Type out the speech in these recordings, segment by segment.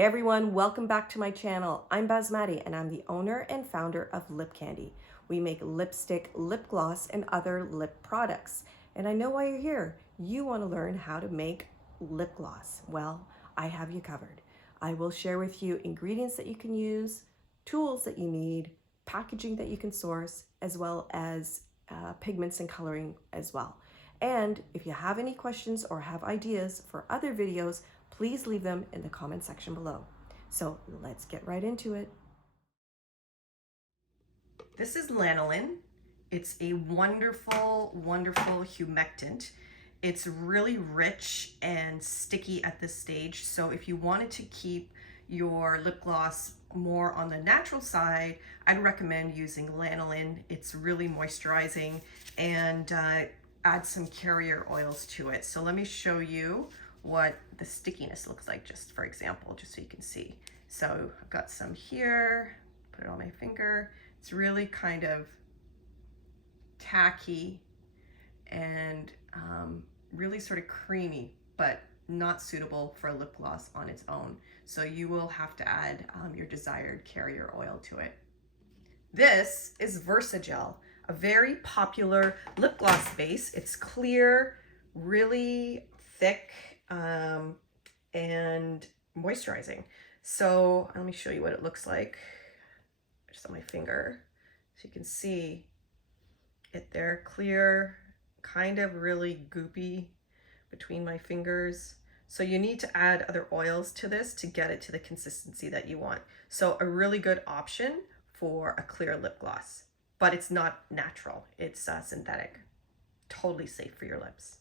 Hey everyone, welcome back to my channel. I'm Basmati and I'm the owner and founder of Lip Candy. We make lipstick, lip gloss, and other lip products. And I know why you're here. You want to learn how to make lip gloss. Well, I have you covered. I will share with you ingredients that you can use, tools that you need, packaging that you can source, as well as pigments and coloring as well. And if you have any questions or have ideas for other videos, please leave them in the comment section below. So let's get right into it. This is lanolin. It's a wonderful, wonderful humectant. It's really rich and sticky at this stage. So if you wanted to keep your lip gloss more on the natural side, I'd recommend using lanolin. It's really moisturizing, and add some carrier oils to it. So let me show you what the stickiness looks like, just for example, just so you can see. So I've got some here, put it on my finger. It's really kind of tacky and really sort of creamy, but not suitable for a lip gloss on its own. So you will have to add your desired carrier oil to it. This is Versagel, a very popular lip gloss base. It's clear, really thick, and moisturizing. So let me show you what it looks like just on my finger. So you can see it there, clear, kind of really goopy between my fingers. So you need to add other oils to this to get it to the consistency that you want. So a really good option for a clear lip gloss, but it's not natural. It's synthetic, totally safe for your lips.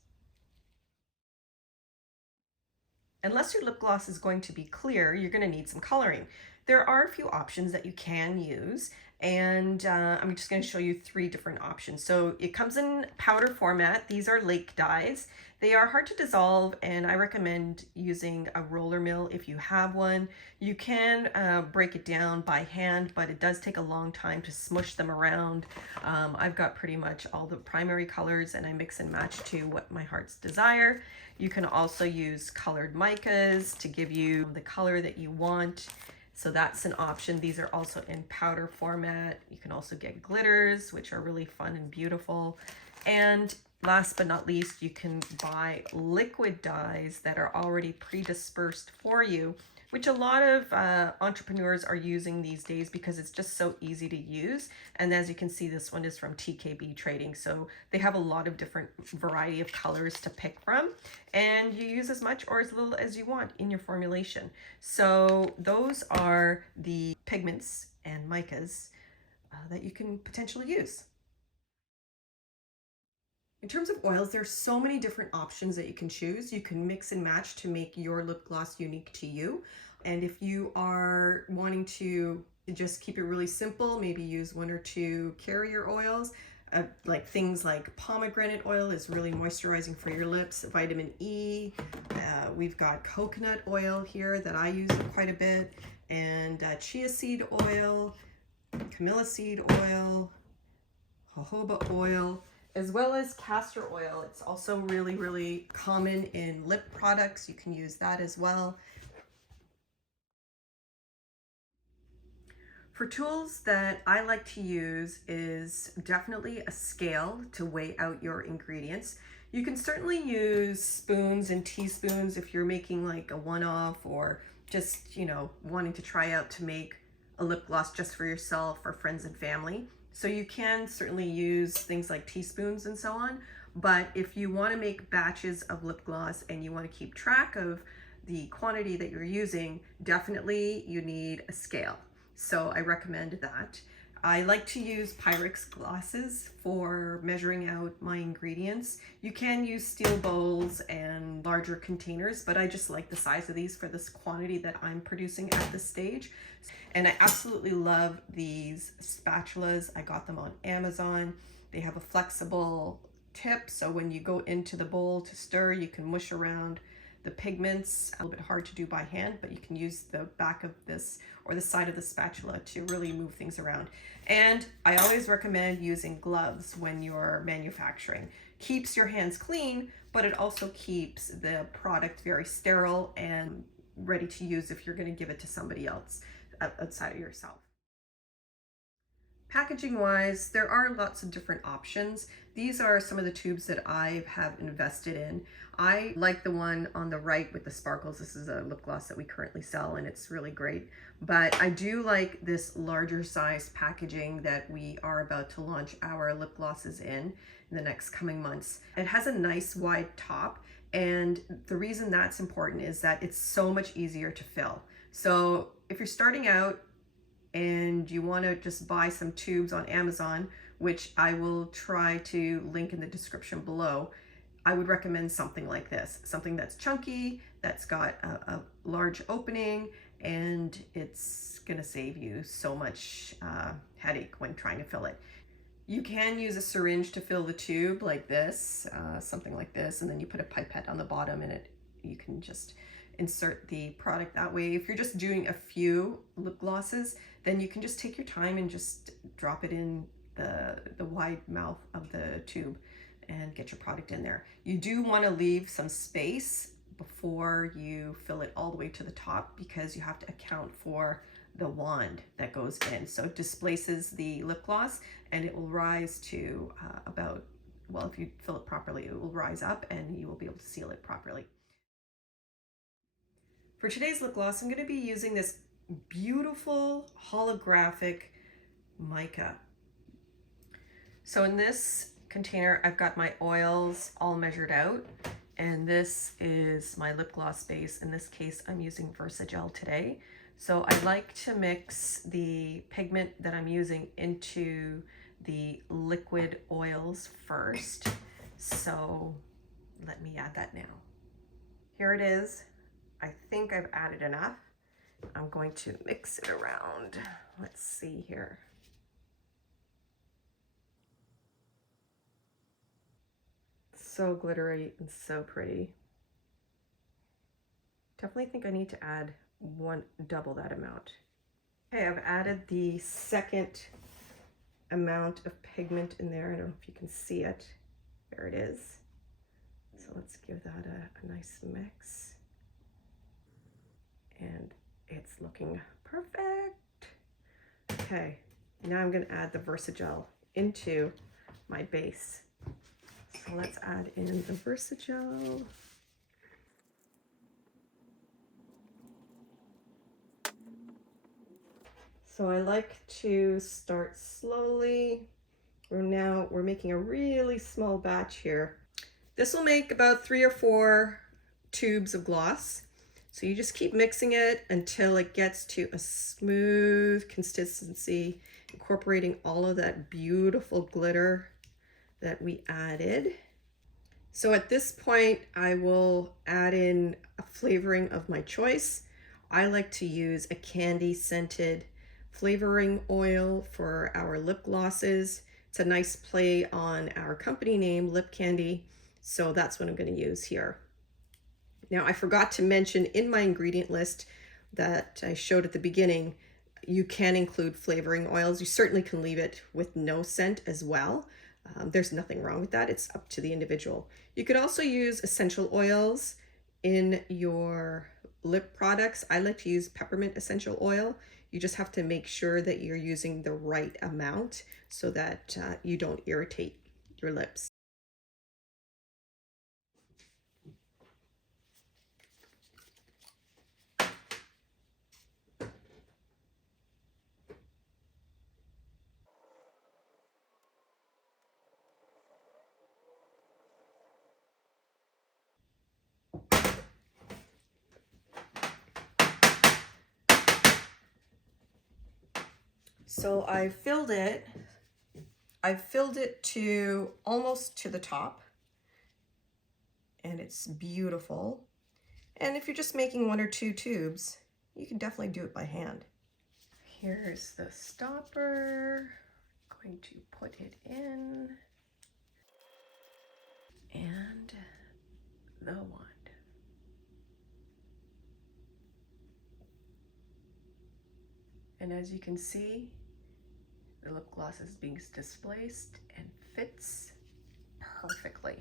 Unless your lip gloss is going to be clear, you're going to need some coloring. There are a few options that you can use, and I'm just going to show you 3 different options. So it comes in powder format. These are lake dyes. They are hard to dissolve, and I recommend using a roller mill if you have one. You can break it down by hand, but it does take a long time to smush them around. I've got pretty much all the primary colors, and I mix and match to what my heart's desire. You can also use colored micas to give you the color that you want. So that's an option. These are also in powder format. You can also get glitters, which are really fun and beautiful. And last but not least, you can buy liquid dyes that are already pre-dispersed for you, which a lot of entrepreneurs are using these days because it's just so easy to use. And as you can see, this one is from TKB Trading. So they have a lot of different variety of colors to pick from, and you use as much or as little as you want in your formulation. So those are the pigments and micas that you can potentially use. In terms of oils, there's so many different options that you can choose. You can mix and match to make your lip gloss unique to you. And if you are wanting to just keep it really simple, maybe use 1 or 2 carrier oils, like things like pomegranate oil is really moisturizing for your lips, vitamin E. We've got coconut oil here that I use quite a bit, and chia seed oil, camellia seed oil, jojoba oil, as well as castor oil. It's also really, really common in lip products. You can use that as well. For tools that I like to use is definitely a scale to weigh out your ingredients. You can certainly use spoons and teaspoons if you're making like a one-off, or just, you know, wanting to try out to make a lip gloss just for yourself or friends and family. So you can certainly use things like teaspoons and so on. But if you want to make batches of lip gloss and you want to keep track of the quantity that you're using, definitely you need a scale. So I recommend that. I like to use Pyrex glasses for measuring out my ingredients. You can use steel bowls and larger containers, but I just like the size of these for this quantity that I'm producing at this stage. And I absolutely love these spatulas. I got them on Amazon. They have a flexible tip, so when you go into the bowl to stir, you can mush around the pigments. A little bit hard to do by hand, but you can use the back of this or the side of the spatula to really move things around. And I always recommend using gloves when you're manufacturing. Keeps your hands clean, but it also keeps the product very sterile and ready to use if you're going to give it to somebody else outside of yourself. Packaging wise, there are lots of different options. These are some of the tubes that I have invested in. I like the one on the right with the sparkles. This is a lip gloss that we currently sell and it's really great. But I do like this larger size packaging that we are about to launch our lip glosses in the next coming months. It has a nice wide top, and the reason that's important is that it's so much easier to fill. So if you're starting out and you want to just buy some tubes on Amazon, which I will try to link in the description below, I would recommend something like this, something that's chunky, that's got a large opening, and it's gonna save you so much headache when trying to fill it. You can use a syringe to fill the tube like this, something like this, and then you put a pipette on the bottom and you can just insert the product that way. If you're just doing a few lip glosses, then you can just take your time and just drop it in the wide mouth of the tube and get your product in there. You do want to leave some space before you fill it all the way to the top, because you have to account for the wand that goes in. So it displaces the lip gloss and it will rise to about, well, if you fill it properly, it will rise up and you will be able to seal it properly. For today's lip gloss, I'm going to be using this beautiful holographic mica. So in this container, I've got my oils all measured out, and this is my lip gloss base. In this case, I'm using Versagel today. So I like to mix the pigment that I'm using into the liquid oils first. So let me add that now. Here it is. I think I've added enough. I'm going to mix it around. Let's see here. So glittery and so pretty. Definitely think I need to add double that amount. Okay, I've added the second amount of pigment in there. I don't know if you can see it. There it is. So let's give that a nice mix. And it's looking perfect. Okay, now I'm going to add the Versagel into my base. So let's add in the Versagel. So I like to start slowly. We're making a really small batch here. This will make about 3 or 4 tubes of gloss. So you just keep mixing it until it gets to a smooth consistency, incorporating all of that beautiful glitter that we added. So at this point, I will add in a flavoring of my choice. I like to use a candy scented flavoring oil for our lip glosses. It's a nice play on our company name, Lip Candy. So that's what I'm going to use here. Now, I forgot to mention in my ingredient list that I showed at the beginning, you can include flavoring oils. You certainly can leave it with no scent as well. There's nothing wrong with that. It's up to the individual. You could also use essential oils in your lip products. I like to use peppermint essential oil. You just have to make sure that you're using the right amount so that you don't irritate your lips. So I filled it to almost to the top, and it's beautiful. And if you're just making 1 or 2 tubes, you can definitely do it by hand. Here's the stopper. I'm going to put it in, and the wand. And as you can see, the lip gloss is being displaced and fits perfectly.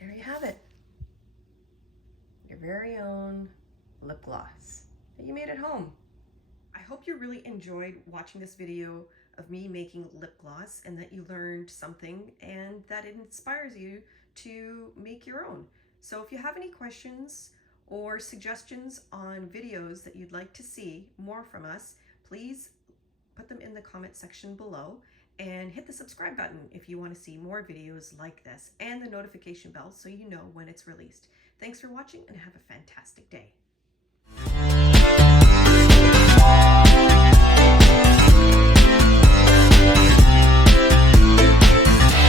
There you have it. Your very own lip gloss that you made at home. I hope you really enjoyed watching this video of me making lip gloss and that you learned something and that it inspires you to make your own. So if you have any questions or suggestions on videos that you'd like to see more from us, please put them in the comment section below and hit the subscribe button if you want to see more videos like this and the notification bell so you know when it's released. Thanks for watching and have a fantastic day.